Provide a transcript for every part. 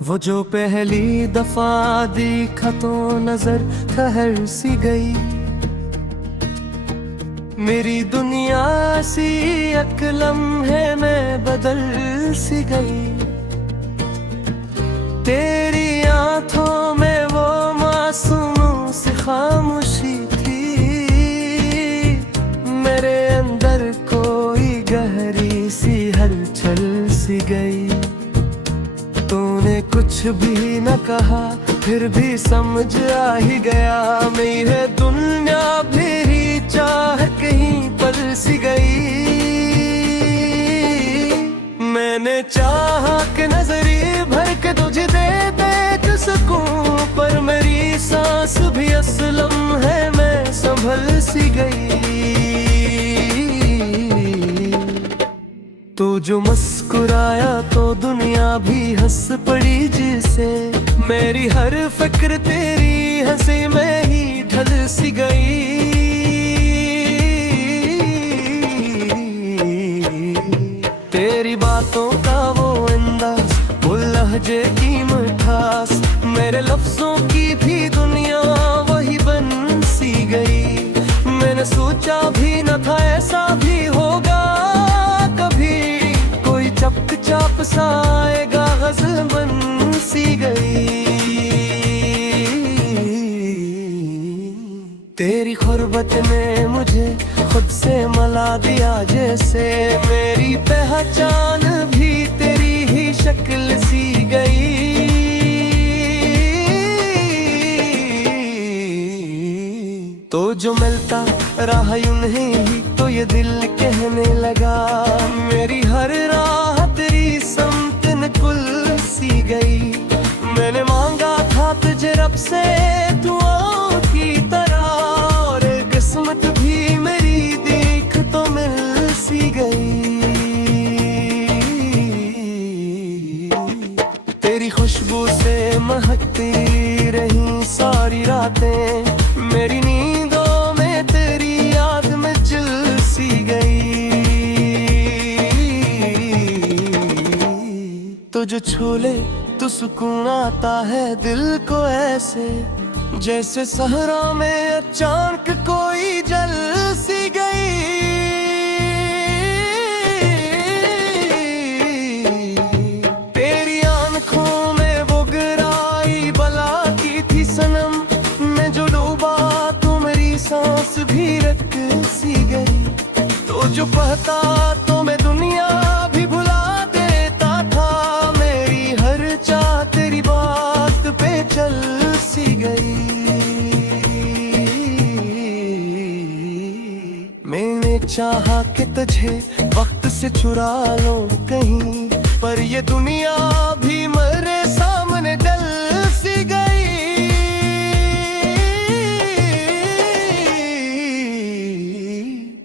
वो जो पहली दफा देखा तो नजर ठहर सी गई, मेरी दुनिया सी एक लम्हे में बदल सी गई। तेरी आंखों में वो मासूम सी खामोशी थी, मेरे अंदर कोई गहरी सी हलचल सी गई। तूने कुछ भी न कहा फिर भी समझ आ ही गया, मेरे दुनिया मेरी चाह कहीं पर सी गई। मैंने चाहा कि नजरी भर के तुझे दे देख सकूं, पर मेरी सांस भी असलम है मैं संभल सी गई। तू जो मुस्कुराया तो दुनिया भी हंस पड़ी, जिसे मेरी हर फिक्र तेरी हंसी में ही ढल सी गई। तेरी बातों का वो अंदाज, वो लहजे की मिठास, मेरे लफ्जों की भी दुनिया वही बन सी गई। मैंने सोचा भी न था ऐसा भी होगा कभी, कोई चुपचाप सा आएगा गज़ल बन सी गई। तेरी खुर्बत ने मुझे खुद से मिला दिया, जैसे मेरी पहचान भी तेरी ही शक्ल सी गई। तो जो मिलता रहा यूं नहीं तो ये दिल कहने लगा, मेरी हर राह तेरी समत कुल सी गई। मैंने मांगा था तुझे रब से दुआओं की तरह, और किस्मत भी मेरी देख तो मिल सी गई। तेरी खुशबू से महकती रही सारी रातें, मेरी नींदों में तेरी याद में जल सी गई। तुझे छू ले तो सुकून आता है दिल को ऐसे, जैसे सहरा में अचानक कोई जल सी गई। तेरी आंखों में वो गहराई बला की थी सनम, मैं जो डूबा तो मेरी सांस भी रख सी गई। तो जो पता तो मैं दुनिया भी भुला देता था, मेरी हर चाह तेरी बात पे चल सी गई। मैंने चाहा कि तुझे वक्त से चुरा लो कहीं, पर ये दुनिया भी मेरे सामने डल सी गई।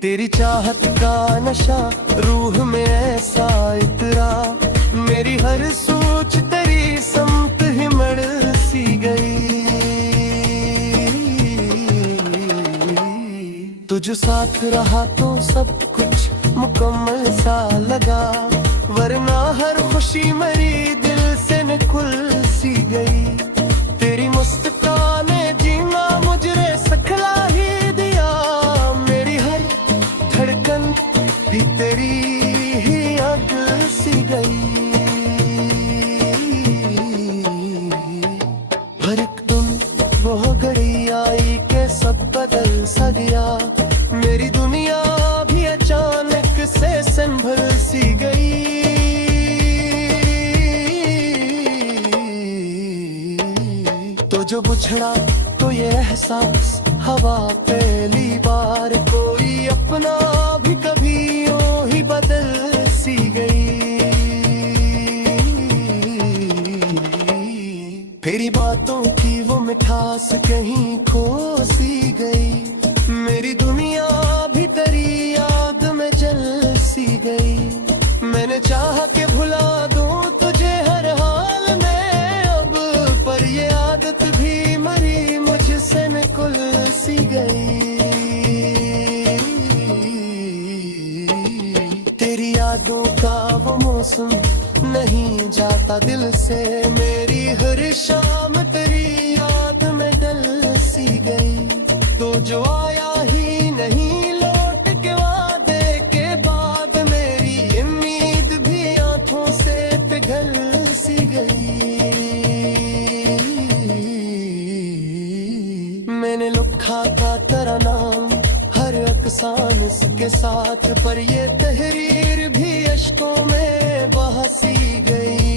तेरी चाहत का नशा रूह में ऐसा इतरा, मेरी हर सोच तेरी समत ही मर सी गई। तुझ साथ रहा तो सब कुछ मुकम्मल सा लगा, वरना हर खुशी मेरी दिल से निकुल सी गई। तेरी मुस्काने जीना मुझे सिखला ही दिया, मेरी हर धड़कन भी तेरी ही आग सी गई। हर एक दिन वो घड़ी आई के सब बदल सा गया, मेरी दुनिया भी अचानक से संभल सी गई। तो जो बुछड़ा तो ये एहसास हवा पहली बार, कोई अपना भी कभी यूं ही बदल सी गई। तेरी बातों की वो मिठास कहीं खो सी गई, मेरी दुनिया भी तेरी याद में जल सी गई। मैंने चाहा कि भुला दूं तुझे हर हाल में अब, पर ये आदत भी मरी मुझसे निकुल सी गई। तेरी यादों का वो मौसम नहीं जाता दिल से, मेरी हर शाम तेरी याद में डल सी गई। तो जो आया ही नहीं लौट के वादे के बाद, मेरी उम्मीद भी आंखों से पिघल सी गई। मैंने लिखा था तेरा नाम हर अफसाने के साथ, पर ये तहरीर भी अश्कों में बहा सी गई।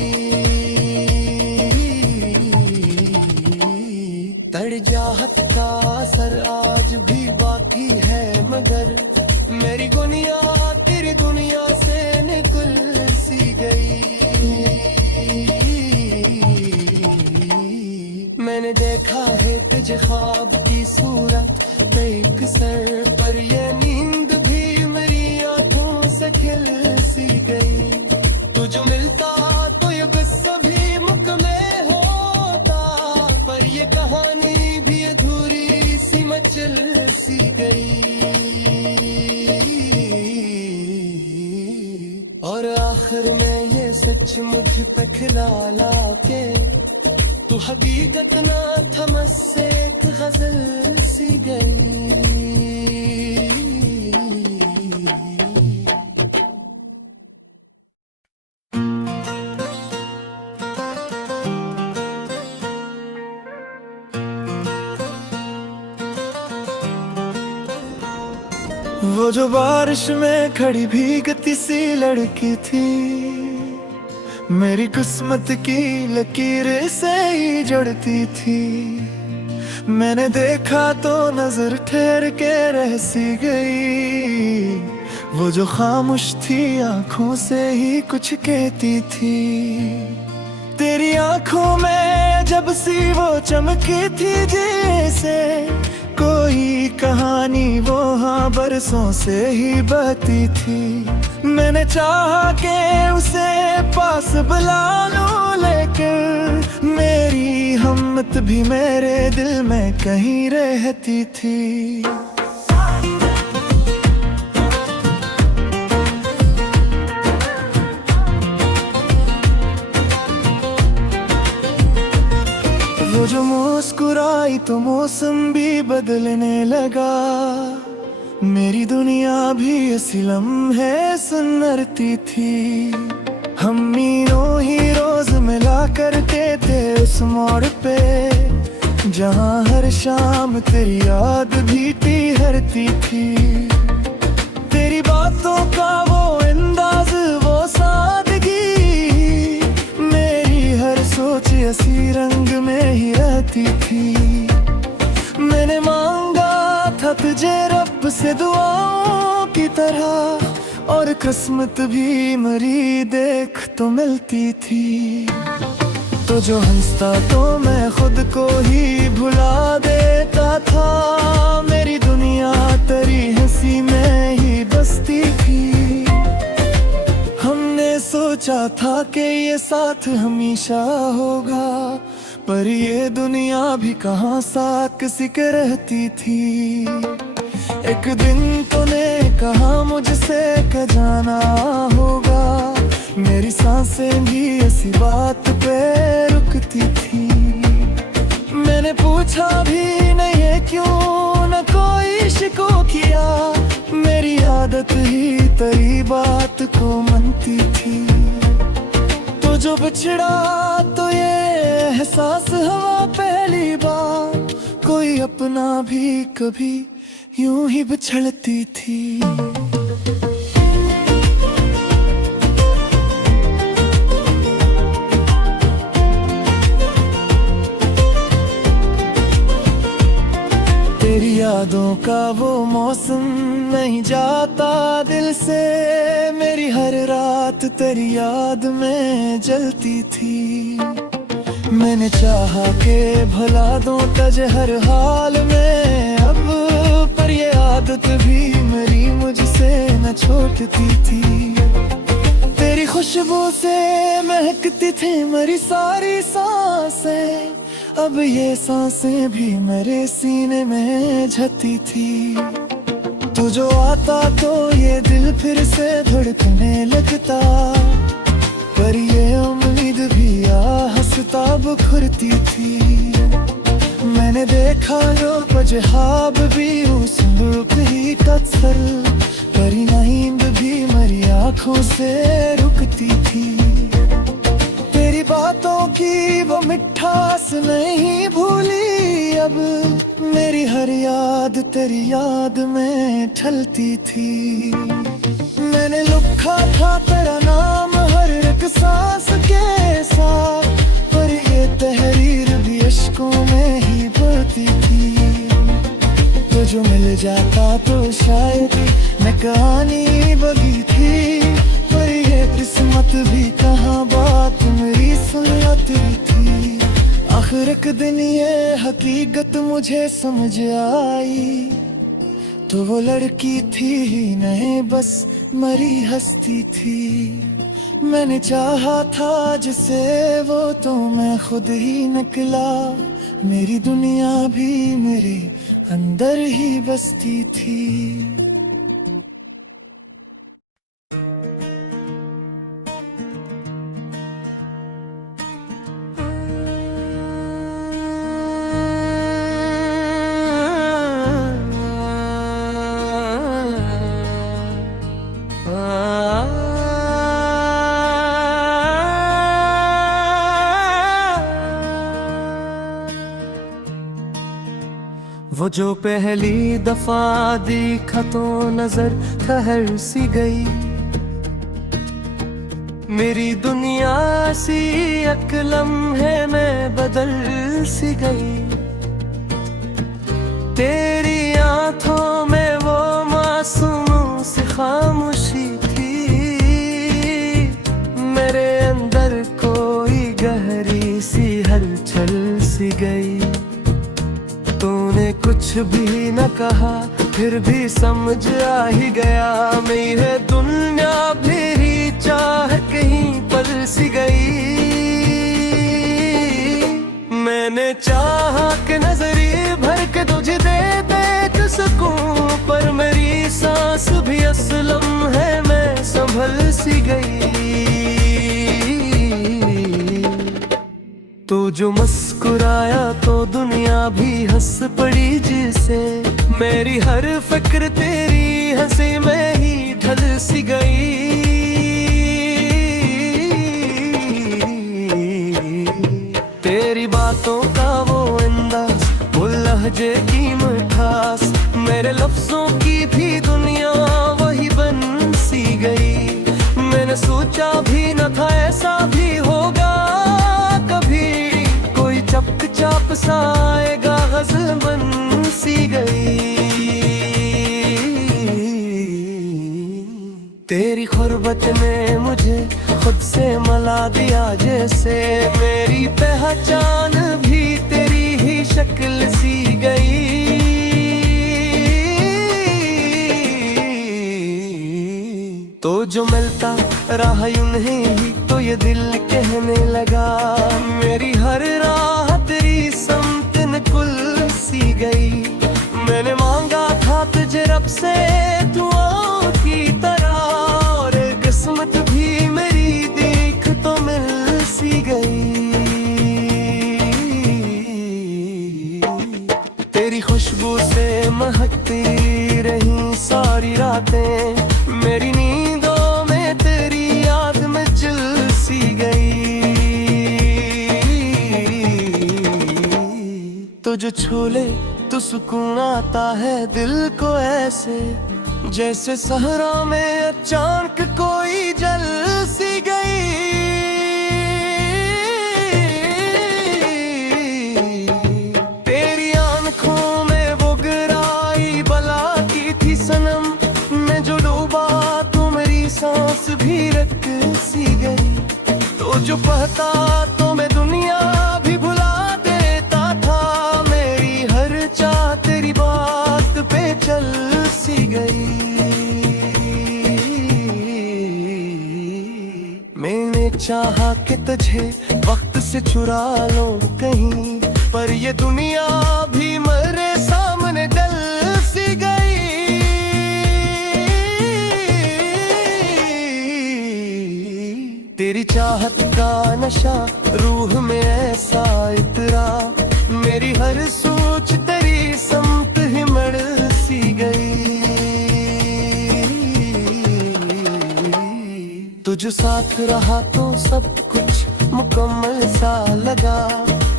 तड़जाहट का असर आज भी बाकी है, मगर मेरी दुनिया तेरी दुनिया से निकल सी गई। मैंने देखा है तुझे ख्वाब की सूरत में एक सर पर, ये नींद भी मेरी आंखों से खिल सी गई। तुझे मिलता तो ये गुस्सा भी मुकम्मल होता, पर ये कहानी भी अधूरी सी मचल सी गई। और आखिर में ये सच मुझ पे खिला के, तू हकीकत ना था मुझसे एक गजल सी गई। वो जो बारिश में खड़ी भीगती सी लड़की थी, मेरी किस्मत की लकीर से ही जुड़ती थी। मैंने देखा तो नजर ठहर के रह सी गई, वो जो खामोश थी आंखों से ही कुछ कहती थी। तेरी आंखों में जब सी वो चमकी थी जैसे कोई कहानी वो हाँ बरसों से ही बहती थी। मैंने चाहा के उसे पास बुला लूं, लेकिन मेरी हिम्मत भी मेरे दिल में कहीं रहती थी। वो जो मुस्कुराई तो मौसम भी बदलने लगा, मेरी दुनिया भी इसी लम्हे सुनरती थी। हम मीनों ही रोज मिला करते थे उस मोड़ पे, जहाँ हर शाम तेरी याद भी ठहरती थी। तेरी बातों का वो अंदाज वो सादगी, मेरी हर सोच इसी रंग में ही रहती थी। मैंने मांगा था तुझे रब से दुआओं की तरह, और किस्मत भी मरी देख तो मिलती थी। तो जो हंसता तो मैं खुद को ही भुला देता था, मेरी दुनिया तेरी हंसी में ही बसती थी। हमने सोचा था कि ये साथ हमेशा होगा, पर ये दुनिया भी कहाँ साथ किसी के रहती थी। एक दिन तूने कहा मुझसे कि जाना होगा, मेरी सांसें भी इसी बात पे रुकती थी। मैंने पूछा भी नहीं क्यों न कोई शिको किया, मेरी आदत ही तेरी बात को मानती थी। तो जो बिछड़ा तो ये एहसास हुआ पहली बार, कोई अपना भी कभी यूं ही बिछड़ती थी। तेरी यादों का वो मौसम नहीं जाता दिल से, मेरी हर रात तेरी याद में जलती थी। मैंने चाहा के भुला दूं तुझे हर हाल में अब, पर ये आदत भी मेरी मुझसे न छूटती थी। तेरी खुशबू से महकती थी मेरी सारी सांसें, अब ये सांसें भी मेरे सीने में झती थी। तू जो आता तो ये दिल फिर से धड़कने लगता, पर ये उम्मीद भी हंसता बुखरती थी। मैंने देखा जो पजहाब भी उस रुक ही तत्सर, परी नींद भी मेरी आंखों से रुकती थी। तेरी बातों की वो मिठास नहीं भूली, अब मेरी हर याद तेरी याद में ढलती थी। मैंने लिखा था तेरा नाम हर एक सांस के साथ, पर ये तहरीर भी इश्कों में ही बढ़ती थी। तो जो मिल जाता तो शायद मैं कहानी बगी थी, पर ये किस्मत भी कहाँ बात मेरी सुन जाती थी। आखिर एक दिन ये हकीकत मुझे समझ आई, तो वो लड़की थी ही नहीं बस मरी हस्ती थी। मैंने चाहा था जिसे वो तो मैं खुद ही निकला, मेरी दुनिया भी मेरे अंदर ही बसती थी। वो जो पहली दफा देखा तो नजर ठहर सी गई, मेरी दुनिया सी एक लम्हे में बदल सी गई। तेरी आंखों में वो मासूम सी खामोशी थी, मेरे अंदर कोई गहरी सी हलचल सी गई। तूने कुछ भी न कहा फिर भी समझ आ ही गया, मेरे दुनिया मेरी चाह कहीं पर सी गई। मैंने चाहा कि नजरी भर के तुझे दे दे सुकून, पर मेरी सांस भी असलम है मैं संभल सी गई। तू जो मुस्कुराया तो दुनिया भी हंस पड़ी, जिसे मेरी हर फिक्र तेरी हंसी में ही ढल सी गई। तेरी बातों का वो अंदाज, वो लहजे की मिठास, मेरे लफ्जों की भी दुनिया वही बन सी गई। मैंने सोचा भी न था ऐसा भी होगा कभी, कोई चपचाप सा आएगा गज़ल बन सी गई। तेरी खुर्बत ने मुझे खुद से मिला दिया, जैसे मेरी पहचान भी तेरी ही शक्ल सी गई। तो जो मिलता रहा यूं नहीं तो ये दिल कहने लगा, मेरी हर राह तेरी समतन कुल सी गई। मैंने मांगा था तुझे रब से दुआओं की तरह, और किस्मत भी मेरी देख तो मिल सी गई। तेरी खुशबू से महकती रही सारी रातें, मेरी नींदों में तेरी याद में जल सी गई। तो जो छू ले तो सुकून आता है दिल को ऐसे, जैसे सहरा में अचानक कोई जल सी गई। तेरी आंखों में वो गहराई बला की थी सनम, मैं जो डूबा तो मेरी सांस भी रख सी गई। तो जो पता तो मैं दुनिया भी भुला देता था, मेरी हर चाह तेरी बात पे चल सी गई। मैंने चाहा कि तुझे वक्त से चुरा लूं कहीं, पर ये दुनिया भी मेरे सामने जल सी गई। तेरी चाहत का नशा रूह में ऐसा इतरा, मेरी हर सोच तेरी समत ही मड़ सी गई। तुझ साथ रहा तो सब कुछ मुकम्मल सा लगा,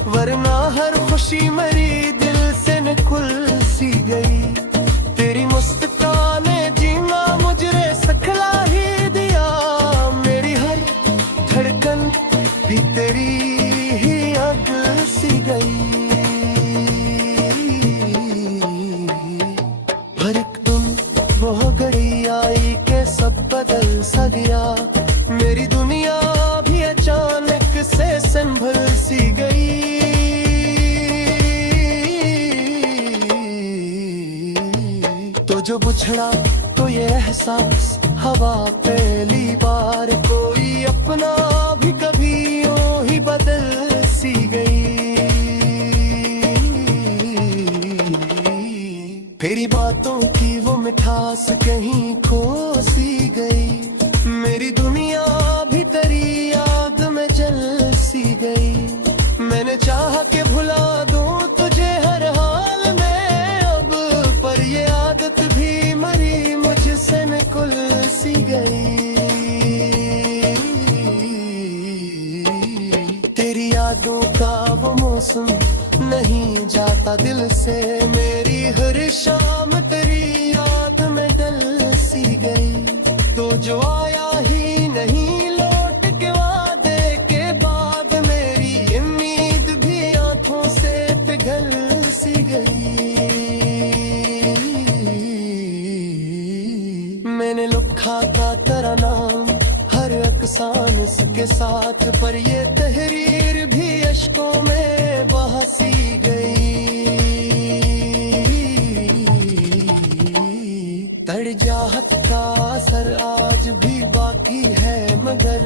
वरना हर खुशी मेरी दिल से निकुल सी गई। तेरी मुस्काने जीना मुझे सखला ही दिया, मेरी हर धड़कन भी तेरी ही आग सी गई। हर एक दिन वो घड़ी आई के सब बदल सा गया, मेरी दुनिया भी अचानक से संभल सी गई। तो जो बुछड़ा तो ये एहसास हवा पहली बार, कोई अपना भी कभी यूं ही बदल सी गई। तेरी बातों की वो मिठास कहीं खो सी गई, मेरी दुनिया भी तेरी याद में जल सी गई। मैंने चाहा कि भुला दूं तुझे हर हाल में अब, पर ये आदत भी मरी मुझसे निकुल सी गई। तेरी यादों का वो मौसम नहीं जाता दिल से, मेरी हर शाम तेरी याद में डल सी गई। तो जो आया ही नहीं लौट के वादे के बाद, मेरी उम्मीद भी आंखों से पिघल सी गई। मैंने लिखा था तेरा नाम हर अफसाने के साथ, पर ये तहरीर भी अश्कों में बहा सी गई। तड़जाहत का असर आज भी बाकी है, मगर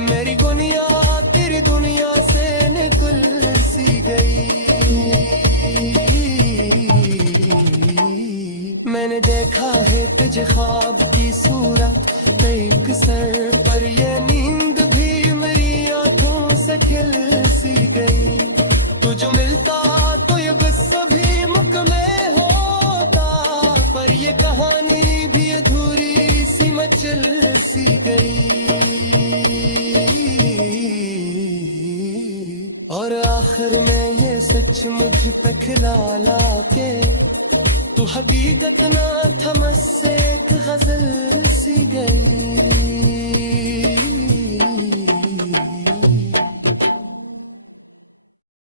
मेरी दुनिया तेरी दुनिया से निकल सी गई। मैंने देखा है तुझे ख्वाब की सूरत एक सर पर, ये नींद भी मेरी आंखों से खिल सी गई। तुझे मिलता तो ये बस सभी मुकम्मल होता, पर ये कहानी भी अधूरी सी मचल सी गई। और आखिर में ये सच मुझ पे खिला के, तू हकीकत ना थमस से एक गजल सी गई।